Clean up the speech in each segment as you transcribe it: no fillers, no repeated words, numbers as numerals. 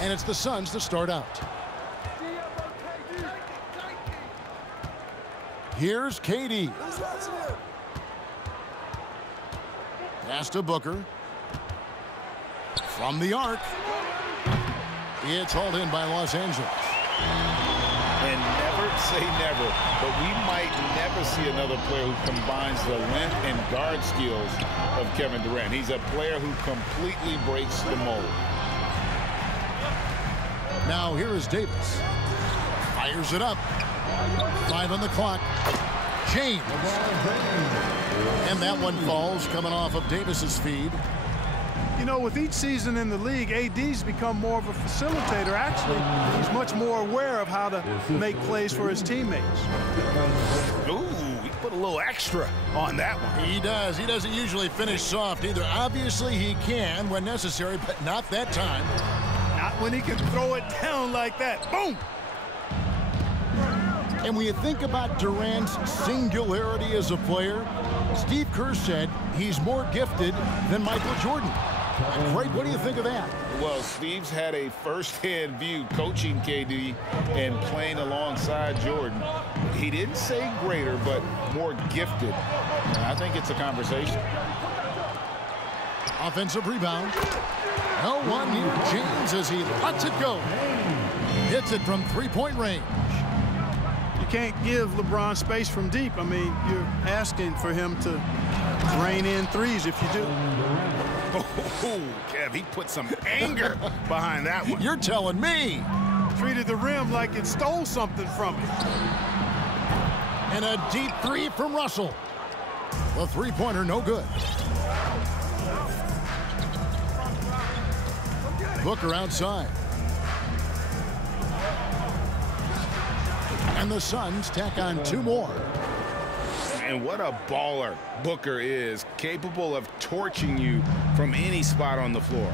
And it's the Suns to start out. Here's KD. Pass to Booker. From the arc. It's hauled in by Los Angeles. And never say never, but we might never see another player who combines the length and guard skills of Kevin Durant. He's a player who completely breaks the mold. Now here is Davis. Fires it up. 5 on the clock. James. And that one falls coming off of Davis's feed. You know, with each season in the league, AD's become more of a facilitator. Actually, he's much more aware of how to make plays for his teammates. Ooh, he put a little extra on that one. He does. He doesn't usually finish soft either. Obviously, he can when necessary, but not that time. Not when he can throw it down like that. Boom! And when you think about Durant's singularity as a player, Steve Kerr said he's more gifted than Michael Jordan. Craig, what do you think of that? Well, Steve's had a first-hand view coaching KD and playing alongside Jordan. He didn't say greater, but more gifted. And I think it's a conversation. Offensive rebound. No one near James as he lets it go. Hits it from three-point range. You can't give LeBron space from deep. I mean, you're asking for him to drain in threes if you do. Oh, Kev, he put some anger behind that one. You're telling me. Treated the rim like it stole something from him. And a deep three from Russell. The three-pointer no good. Booker outside. And the Suns tack on 2 more. And what a baller Booker is, capable of torching you from any spot on the floor.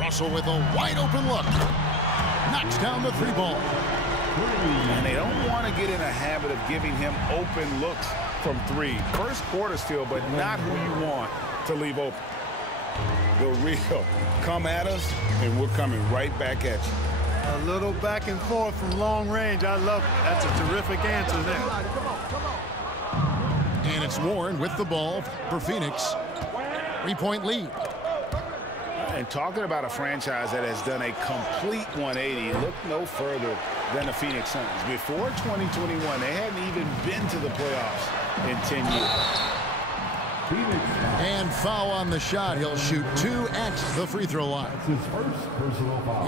Russell with a wide open look. Knocks down the 3-ball. And they don't want to get in a habit of giving him open looks from 3. First quarter still, but not who you want to leave open. The real come at us, and we're coming right back at you. A little back and forth from long range. I love it. That's a terrific answer there. And it's Warren with the ball for Phoenix. 3-point lead. And talking about a franchise that has done a complete 180, look no further than the Phoenix Suns. Before 2021, they hadn't even been to the playoffs in 10 years. And foul on the shot. He'll shoot 2 at the free throw line.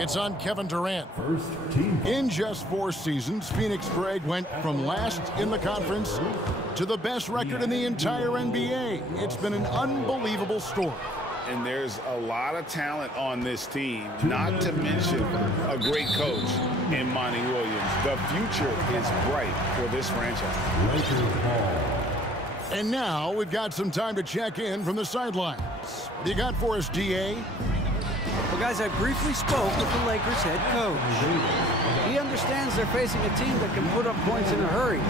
It's on Kevin Durant. In just 4 seasons, Phoenix, Greg, went from last in the conference to the best record in the entire NBA. It's been an unbelievable story. And there's a lot of talent on this team, not to mention a great coach in Monty Williams. The future is bright for this franchise. And now we've got some time to check in from the sidelines. What do you got for us, DA? Well, guys, I briefly spoke with the Lakers head coach. He understands they're facing a team that can put up points in a hurry.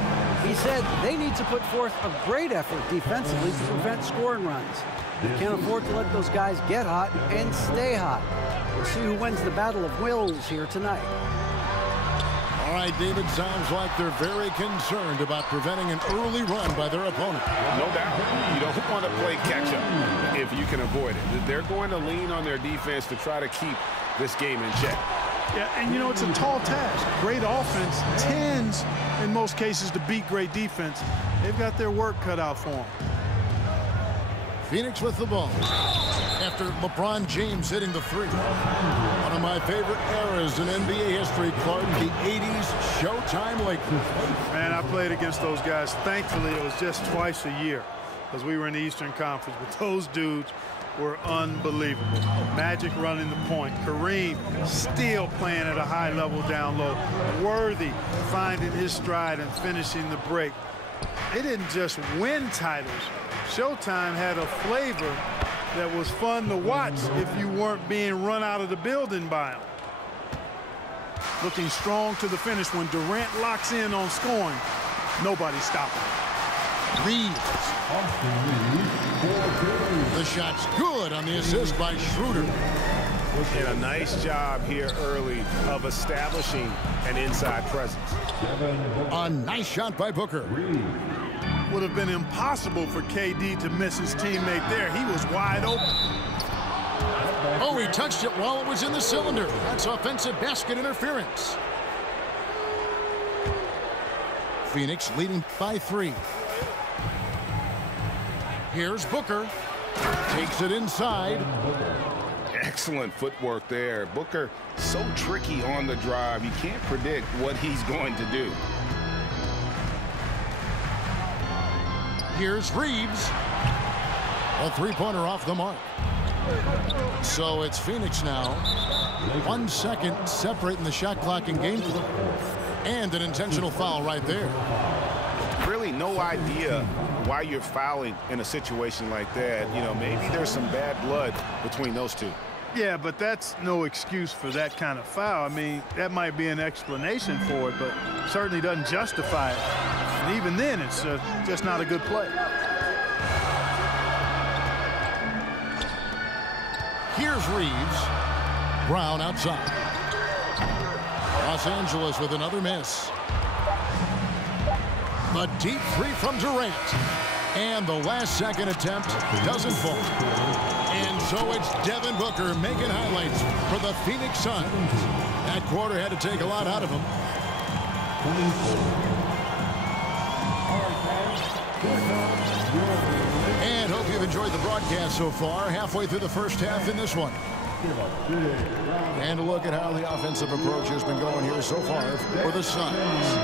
He said they need to put forth a great effort defensively to prevent scoring runs. They can't afford to let those guys get hot and stay hot. We'll see who wins the battle of wills here tonight. All right, David, sounds like they're very concerned about preventing an early run by their opponent. No doubt. You don't want to play catch-up if you can avoid it. They're going to lean on their defense to try to keep this game in check. Yeah, and you know, it's a tall task. Great offense tends, in most cases, to beat great defense. They've got their work cut out for them. Phoenix with the ball. After LeBron James hitting the 3. One of my favorite eras in NBA history, Clark, the 80s Showtime Lakers. Man, I played against those guys. Thankfully, it was just twice a year because we were in the Eastern Conference. But those dudes were unbelievable. Magic running the point. Kareem still playing at a high level down low. Worthy finding his stride and finishing the break. They didn't just win titles. Showtime had a flavor that was fun to watch if you weren't being run out of the building by them. Looking strong to the finish when Durant locks in on scoring. Nobody stopping him. Reeves. The shot's good on the assist by Schroeder. And a nice job here early of establishing an inside presence. A nice shot by Booker. Would have been impossible for KD to miss his teammate there. He was wide open. Oh, he touched it while it was in the cylinder. That's offensive basket interference. Phoenix leading by 3. Here's Booker. Takes it inside. Excellent footwork there. Booker so tricky on the drive. You can't predict what he's going to do. Here's Reeves. A three-pointer off the mark. So it's Phoenix now. 1 second separating the shot clock and game clock. And an intentional foul right there. Really no idea why you're fouling in a situation like that. You know, maybe there's some bad blood between those two. Yeah, but that's no excuse for that kind of foul. I mean, that might be an explanation for it, but certainly doesn't justify it. And even then, it's just not a good play. Here's Reeves. Brown outside. Los Angeles with another miss. A deep three from Durant. And the last-second attempt doesn't fall. And so it's Devin Booker making highlights for the Phoenix Suns. That quarter had to take a lot out of him. And hope you've enjoyed the broadcast so far. Halfway through the first half in this one. And a look at how the offensive approach has been going here so far for the Suns.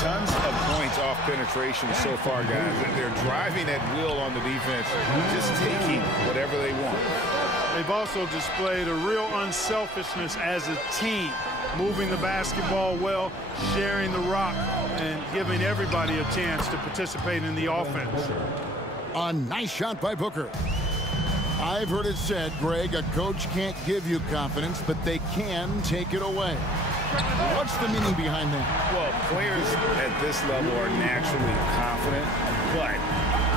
Tons of points off penetration so far, guys. They're driving at will on the defense, just taking whatever they want. They've also displayed a real unselfishness as a team, moving the basketball well, sharing the rock, and giving everybody a chance to participate in the offense. A nice shot by Booker. I've heard it said, Greg, a coach can't give you confidence, but they can take it away. What's the meaning behind that? Well, players at this level are naturally confident, but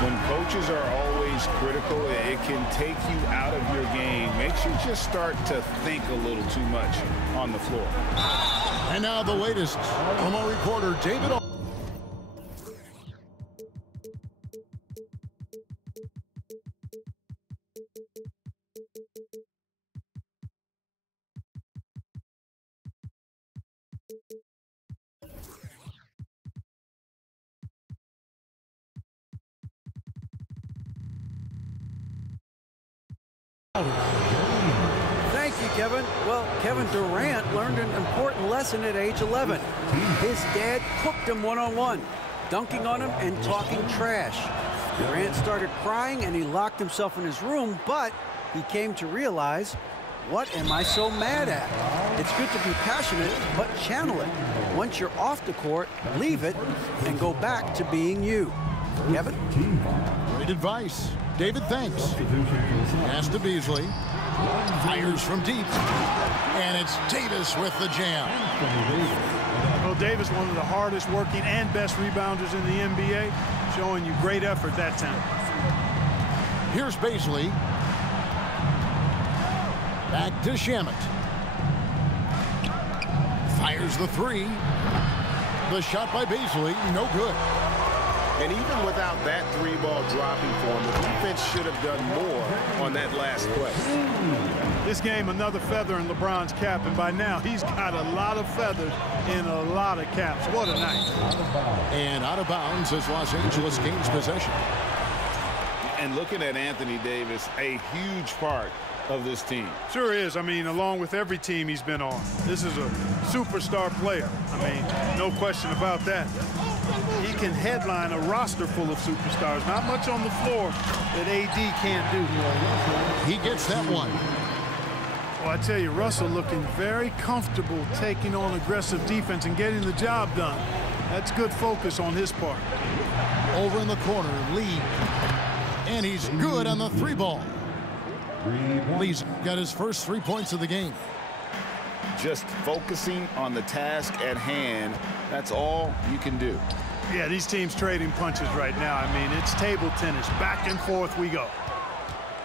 when coaches are always critical, it can take you out of your game. Makes you just start to think a little too much on the floor. And now the latest from our reporter, David. Thank you, Kevin. Well, Kevin Durant learned an important lesson at age 11. His dad cooked him one-on-one, dunking on him and talking trash. Durant started crying and he locked himself in his room, but he came to realize, what am I so mad at? It's good to be passionate, but channel it. Once you're off the court, leave it and go back to being you. Kevin? Great advice. David, thanks. Pass to Beasley. Fires from deep. And it's Davis with the jam. Well, Davis, one of the hardest working and best rebounders in the NBA, showing you great effort that time. Here's Beasley. Back to Shamet. Fires the three. The shot by Beasley, no good. And even without that three-ball dropping for him, the defense should have done more on that last play. This game, another feather in LeBron's cap, and by now he's got a lot of feathers in a lot of caps. What a night. And out of bounds as Los Angeles gains possession. And looking at Anthony Davis, a huge part of this team. Sure is. I mean, along with every team he's been on. This is a superstar player. I mean, no question about that. He can headline a roster full of superstars. Not much on the floor that AD can't do. He gets that one. Well, I tell you, Russell looking very comfortable taking on aggressive defense and getting the job done. That's good focus on his part. Over in the corner, Lee. And he's good on the three ball. Lee's got his first 3 points of the game. Just focusing on the task at hand, that's all you can do. Yeah, these teams trading punches right now. I mean, it's table tennis. Back and forth we go.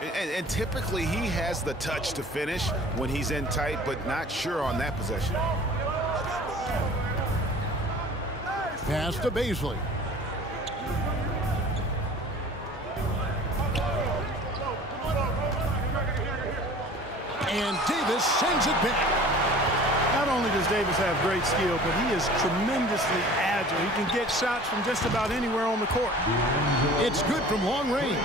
And typically he has the touch to finish when he's in tight, but not sure on that possession. Pass to Beasley. And Davis sends it back. Not only does Davis have great skill, but he is tremendously agile. He can get shots from just about anywhere on the court. It's good from long range.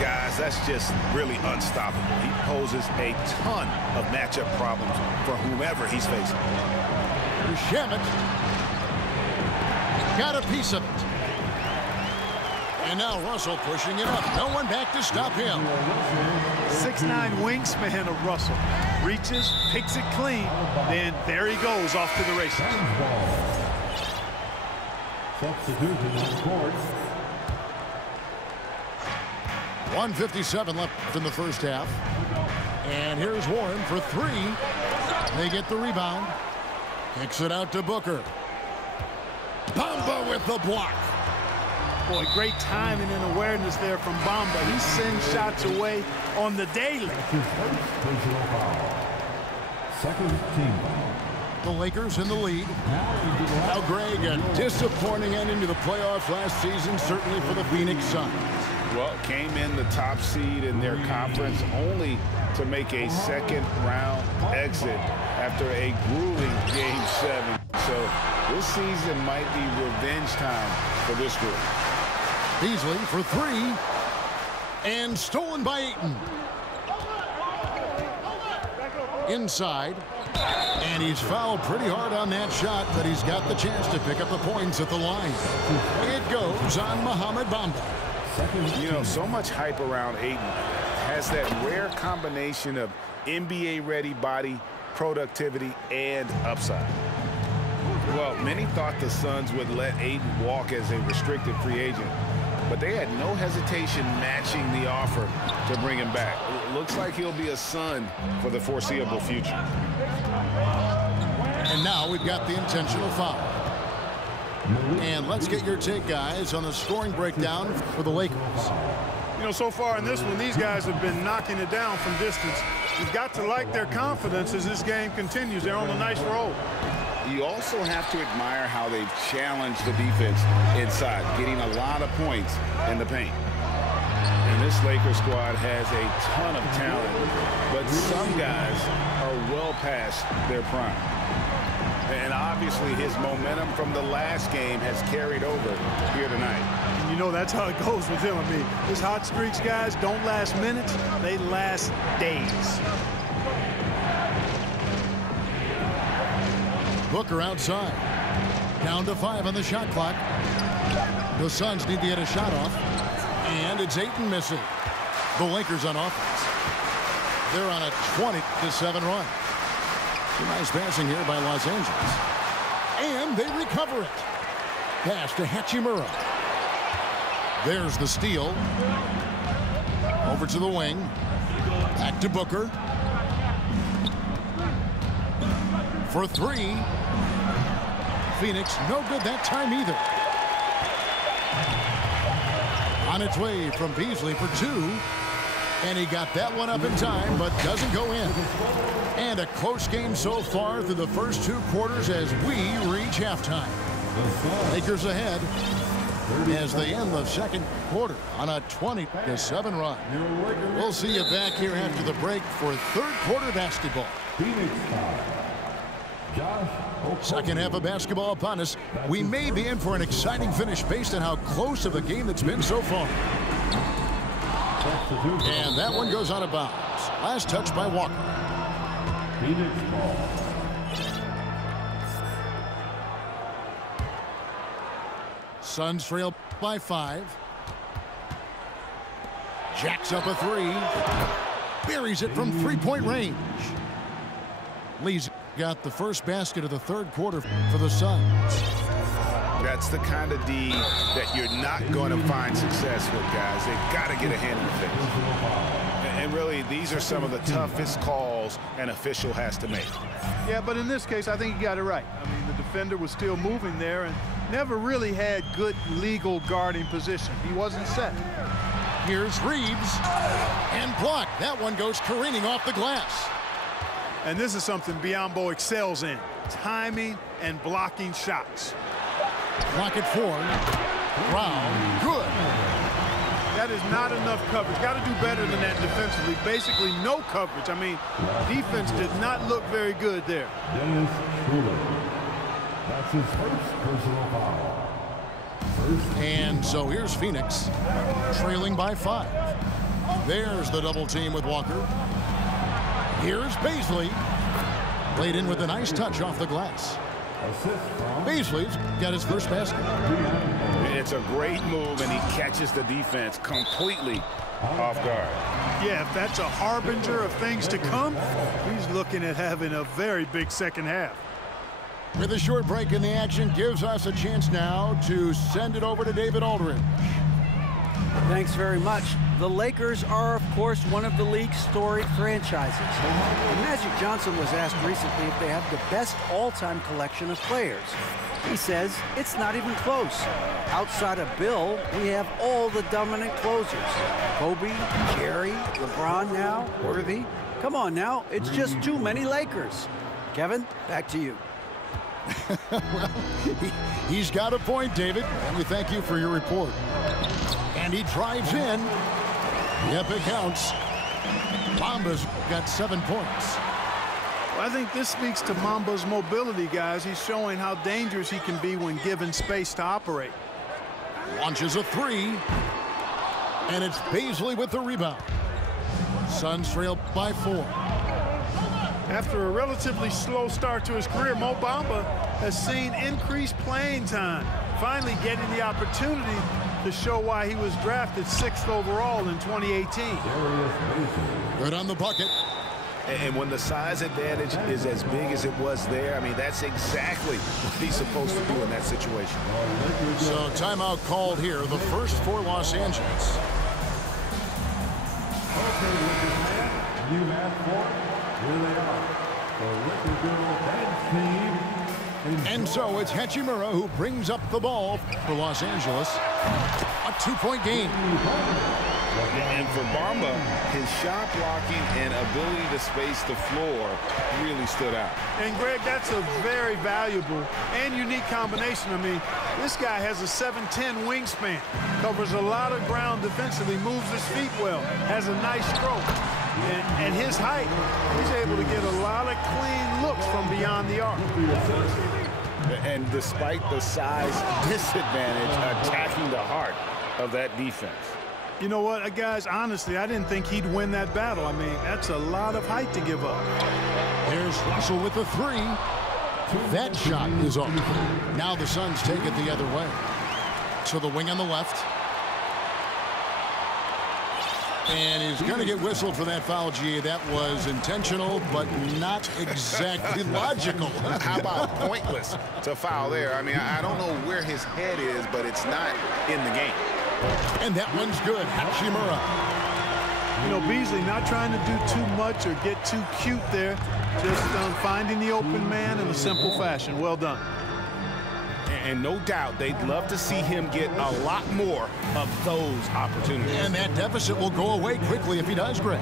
Guys, that's just really unstoppable. He poses a ton of matchup problems for whomever he's facing. Shamet got a piece of it. And now Russell pushing it up. No one back to stop him. 6'9" wingspan of Russell. Reaches, picks it clean, then there he goes off to the races. Substitution on court. 1:57 left in the first half. And here's Warren for three. They get the rebound. Kicks it out to Booker. Bamba with the block. Boy, great timing and awareness there from Bamba. He sends shots away on the daily. That's his first personal foul. Second team foul. The Lakers in the lead. Now, Greg, a disappointing ending to the playoffs last season, certainly for the Phoenix Suns. Well, came in the top seed in their conference only to make a second-round exit after a grueling Game 7. So this season might be revenge time for this group. Beasley for three. And stolen by Ayton. Inside. And he's fouled pretty hard on that shot, but he's got the chance to pick up the points at the line. It goes on Mohamed Bamba. You know, so much hype around Ayton. Has that rare combination of NBA-ready body, productivity, and upside. Well, many thought the Suns would let Ayton walk as a restricted free agent, but they had no hesitation matching the offer to bring him back. It looks like he'll be a Sun for the foreseeable future. And now we've got the intentional foul. And let's get your take, guys, on the scoring breakdown for the Lakers. You know, so far in this one, these guys have been knocking it down from distance. You've got to like their confidence as this game continues. They're on a nice roll. You also have to admire how they've challenged the defense inside, getting a lot of points in the paint. And this Lakers squad has a ton of talent, but some guys are well past their prime. And obviously his momentum from the last game has carried over here tonight. And you know that's how it goes with him. I mean, his hot streaks, guys, don't last minutes. They last days. Booker outside. Down to 5 on the shot clock. The Suns need to get a shot off. And it's Ayton missing. The Lakers on offense. They're on a 20-7 run. Nice passing here by Los Angeles. And they recover it. Pass to Hachimura. There's the steal. Over to the wing. Back to Booker. For three. Phoenix no good that time either. On its way from Beasley for two. And he got that one up in time, but doesn't go in. And a close game so far through the first two quarters as we reach halftime. Lakers ahead as they end the second quarter on a 20-7 run. We'll see you back here after the break for third quarter basketball. Second half of basketball upon us. We may be in for an exciting finish based on how close of a game it's been so far. And that one goes out of bounds. Last touch by Walker. Phoenix ball. Suns trail by 5. Jacks up a 3. Buries it from three-point range. Lee's got the first basket of the third quarter for the Suns. That's the kind of D that you're not going to find success with, guys. They've got to get a hand in the face. And really, these are some of the toughest calls an official has to make. Yeah, but in this case, I think you got it right. I mean, the defender was still moving there and never really had good legal guarding position. He wasn't set. Here's Reeves. And blocked. That one goes careening off the glass. And this is something Biyombo excels in. Timing and blocking shots. Block it 4. Brown. Good. That is not enough coverage. Got to do better than that defensively. Basically no coverage. I mean, defense did not look very good there. Dennis Schroeder. That's his first personal foul. And so here's Phoenix, trailing by 5. There's the double team with Walker. Here's Bazley. Played in with a nice touch off the glass. Bazley's got his first basket. It's a great move, and he catches the defense completely off guard. Yeah, if that's a harbinger of things to come, he's looking at having a very big second half. With a short break in the action, gives us a chance now to send it over to David Aldridge. Thanks very much. The Lakers are, of course, one of the league's storied franchises. And Magic Johnson was asked recently if they have the best all-time collection of players. He says it's not even close. Outside of Bill, we have all the dominant closers. Kobe, Jerry, LeBron now, Worthy. Come on now, it's just too many Lakers. Kevin, back to you. Well, he's got a point, David, and we thank you for your report. And he drives in. Yep, it counts. Mamba's got 7 points. Well, I think this speaks to Mamba's mobility, guys. He's showing how dangerous he can be when given space to operate. Launches a 3. And it's Bazley with the rebound. Suns trail by 4. After a relatively slow start to his career, Mo Bamba has seen increased playing time, finally getting the opportunity to show why he was drafted 6th overall in 2018. Good on the bucket. And when the size advantage is as big as it was there, I mean, that's exactly what he's supposed to do in that situation. So timeout called here, the first for Los Angeles. Okay, Lakers fans, you asked for it. Here they are. The Lakers girl dance team. And so it's Hachimura who brings up the ball for Los Angeles. A 2-point game. And for Bamba, his shot blocking and ability to space the floor really stood out. And Greg, that's a very valuable and unique combination. I mean, this guy has a 7'10" wingspan, covers a lot of ground defensively, moves his feet well, has a nice stroke. And his height, he's able to get a lot of clean looks from beyond the arc. And despite the size disadvantage, attacking the heart of that defense. You know what, guys, honestly, I didn't think he'd win that battle. I mean, that's a lot of height to give up. Here's Russell with the 3. That shot is off. Now the Suns take it the other way. To the wing on the left. And he's going to get whistled for that foul, G. That was intentional, but not exactly logical. How about pointless to foul there? I mean, I don't know where his head is, but it's not in the game. And that one's good. Hachimura. You know, Beasley not trying to do too much or get too cute there. Just finding the open man in a simple fashion. Well done. And no doubt they'd love to see him get a lot more of those opportunities. And that deficit will go away quickly if he does, Greg.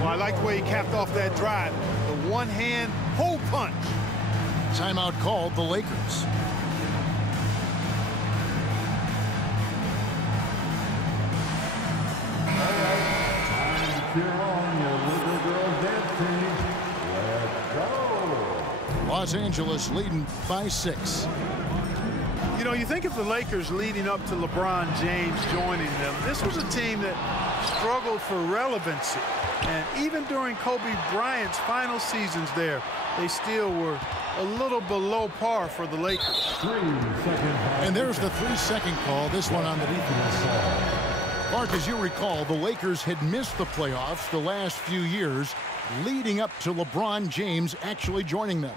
Well, I like the way he capped off that drive. The one-hand hole punch. Timeout called the Lakers. Cheer on your little girl dance team. Let's go. Los Angeles leading by 6. You know, you think of the Lakers leading up to LeBron James joining them. This was a team that struggled for relevancy. And even during Kobe Bryant's final seasons there, they still were a little below par for the Lakers. 3 seconds. And there's the 3-second call, this one on the defense. Mark, as you recall, the Lakers had missed the playoffs the last few years, leading up to LeBron James actually joining them.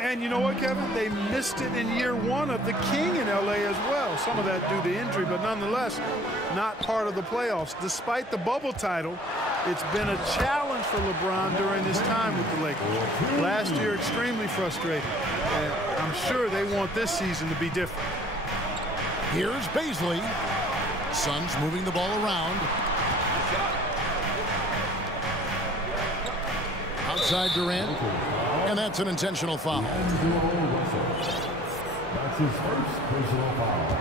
And you know what, Kevin? They missed it in year 1 of the King in L.A. as well. Some of that due to injury, but nonetheless, not part of the playoffs. Despite the bubble title, it's been a challenge for LeBron during his time with the Lakers. Last year, extremely frustrating. And I'm sure they want this season to be different. Here's Bazley. Suns moving the ball around. Outside Durant, and that's an intentional foul. That's his first personal foul.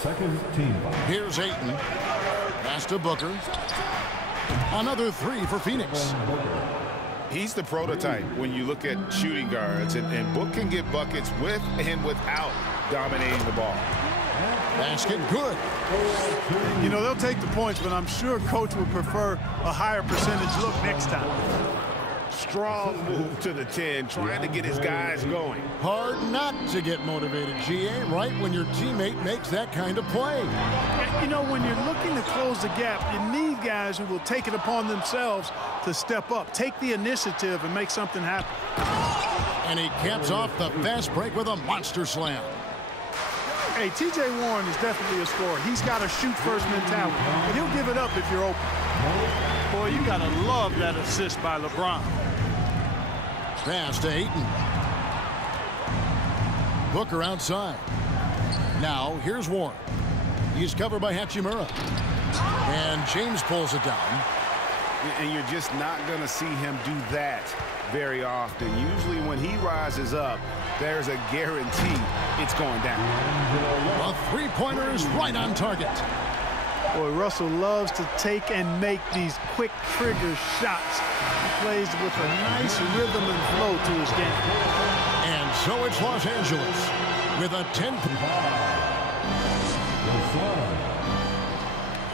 Second team foul. Here's Ayton. Pass to Booker. Another three for Phoenix. He's the prototype when you look at shooting guards, and Book can get buckets with and without dominating the ball. Basket good. You know, they'll take the points, but I'm sure coach would prefer a higher percentage look next time. Strong move to the 10, trying to get his guys going. Hard not to get motivated, GA, right when your teammate makes that kind of play. You know, when you're looking to close the gap, you need guys who will take it upon themselves to step up, take the initiative, and make something happen. And he caps off the fast break with a monster slam. Hey, T.J. Warren is definitely a scorer. He's got a shoot-first mentality, but he'll give it up if you're open. Boy, you got to love that assist by LeBron. Pass to Ayton. Booker outside. Now, here's Warren. He's covered by Hachimura. And James pulls it down. And you're just not going to see him do that very often. Usually when he rises up, there's a guarantee it's going down. A three-pointer is right on target. Boy, Russell loves to take and make these quick trigger shots. He plays with a nice rhythm and flow to his game. And so it's Los Angeles with a 10.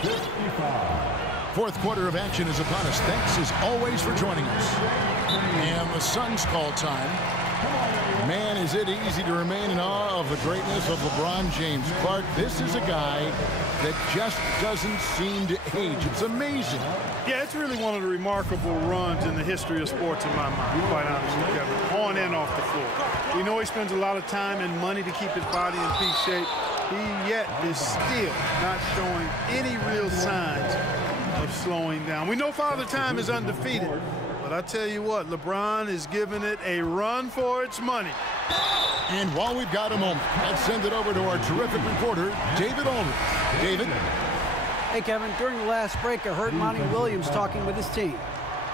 55. Fourth quarter of action is upon us. Thanks as always for joining us. And the Suns call time. Man, is it easy to remain in awe of the greatness of LeBron James. Clark, this is a guy that just doesn't seem to age. It's amazing. Yeah, it's really one of the remarkable runs in the history of sports in my mind, quite honestly, Kevin, on and off the floor. We know he spends a lot of time and money to keep his body in peak shape. He yet is still not showing any real signs of slowing down. We know Father Time is undefeated, but I tell you what, LeBron is giving it a run for its money. And while we've got a moment, let's send it over to our terrific reporter, David Aldridge. David? Hey, Kevin, during the last break, I heard Monty Williams talking with his team.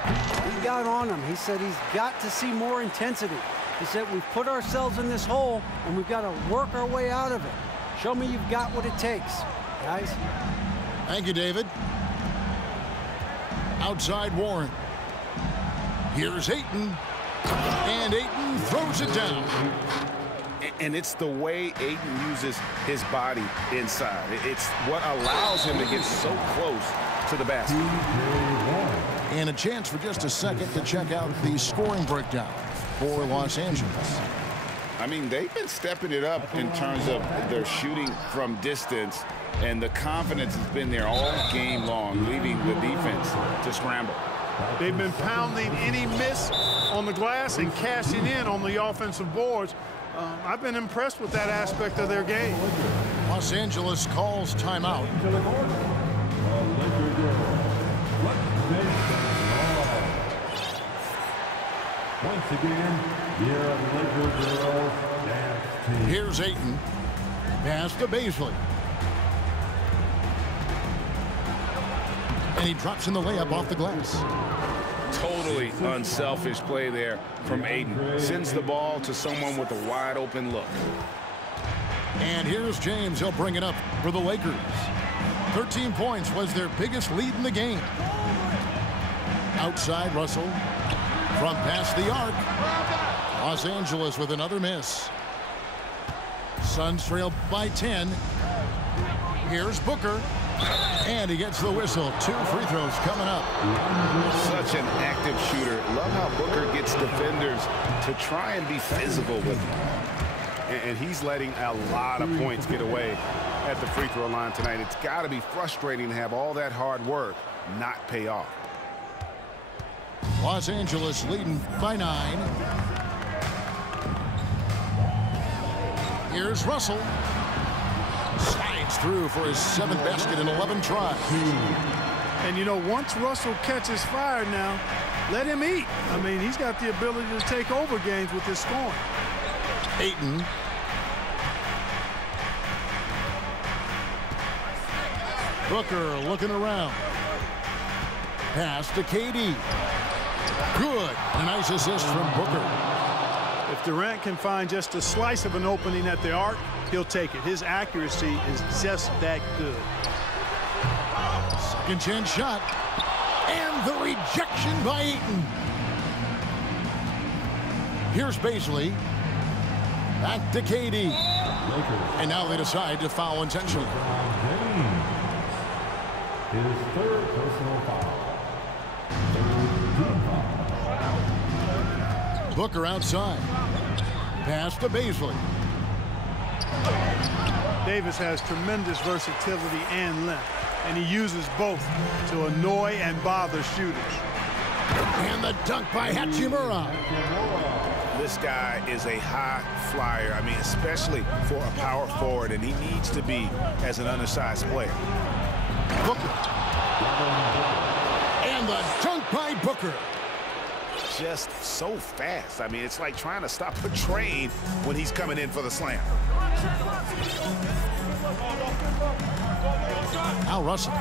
He got on him. He said he's got to see more intensity. He said we've put ourselves in this hole, and we've got to work our way out of it. Show me you've got what it takes, guys. Thank you, David. Outside Warren. Here's Ayton. And Ayton throws it down. And it's the way Ayton uses his body inside. It's what allows him to get so close to the basket. And a chance for just a second to check out the scoring breakdown for Los Angeles. I mean, they've been stepping it up in terms of their shooting from distance, and the confidence has been there all game long, leaving the defense to scramble. They've been pounding any miss on the glass and cashing in on the offensive boards. I've been impressed with that aspect of their game. Los Angeles calls timeout. Once again, your Laker girls dance team. Here's Ayton. Pass to Bazley. And he drops in the layup off the glass. Totally unselfish play there from Ayton. Sends the ball to someone with a wide open look. And here's James. He'll bring it up for the Lakers. 13 points was their biggest lead in the game. Outside Russell. From past the arc. Los Angeles with another miss. Suns trail by 10. Here's Booker. And he gets the whistle. 2 free throws coming up. Such an active shooter. Love how Booker gets defenders to try and be physical with him. And he's letting a lot of points get away at the free throw line tonight. It's got to be frustrating to have all that hard work not pay off. Los Angeles leading by 9. Here's Russell. Slides through for his 7th basket in 11 tries. And, you know, once Russell catches fire now, let him eat. I mean, he's got the ability to take over games with his scoring. Ayton. Booker looking around. Pass to KD. Good. A nice assist from Booker. If Durant can find just a slice of an opening at the arc, he'll take it. His accuracy is just that good. Second chance shot. And the rejection by Ayton. Here's Bazley. Back to KD. And now they decide to foul intentionally. His third personal foul. Booker outside. Pass to Bazley. Davis has tremendous versatility and length, and he uses both to annoy and bother shooters. And the dunk by Hachimura. This guy is a high flyer. I mean, especially for a power forward, and he needs to be as an undersized player. Booker. And the dunk by Booker. Just so fast. I mean, it's like trying to stop a train when he's coming in for the slam. Al Russell.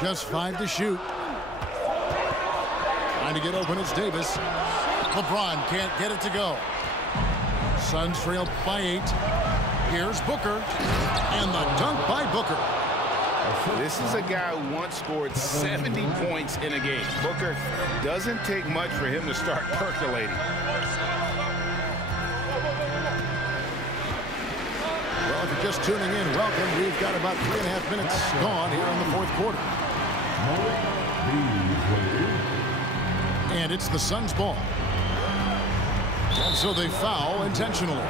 Just 5 to shoot. Trying to get open, it's Davis. LeBron can't get it to go. Suns trail by 8. Here's Booker. And the dunk by Booker. This is a guy who once scored 70 points in a game. Booker, doesn't take much for him to start percolating. Well, if you're just tuning in, welcome. We've got about 3.5 minutes gone here in the fourth quarter. And it's the Suns' ball. And so they foul intentionally.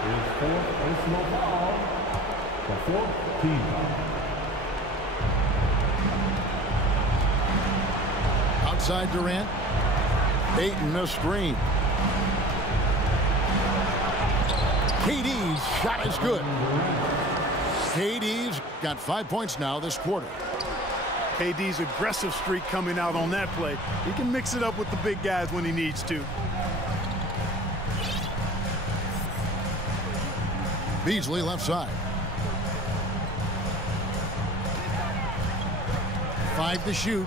His fourth personal foul. The fourth team foul. Outside Durant. Ayton a screen. KD's shot is good. KD's got 5 points now this quarter. KD's aggressive streak coming out on that play. He can mix it up with the big guys when he needs to. Beasley left side. 5 to shoot.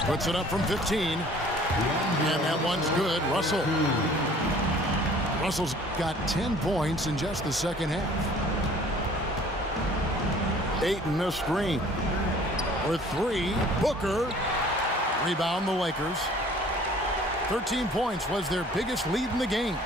Puts it up from 15. And that one's good. Russell. Russell's got 10 points in just the second half. Ayton a screen. For 3. Booker. Rebound the Lakers. 13 points was their biggest lead in the game.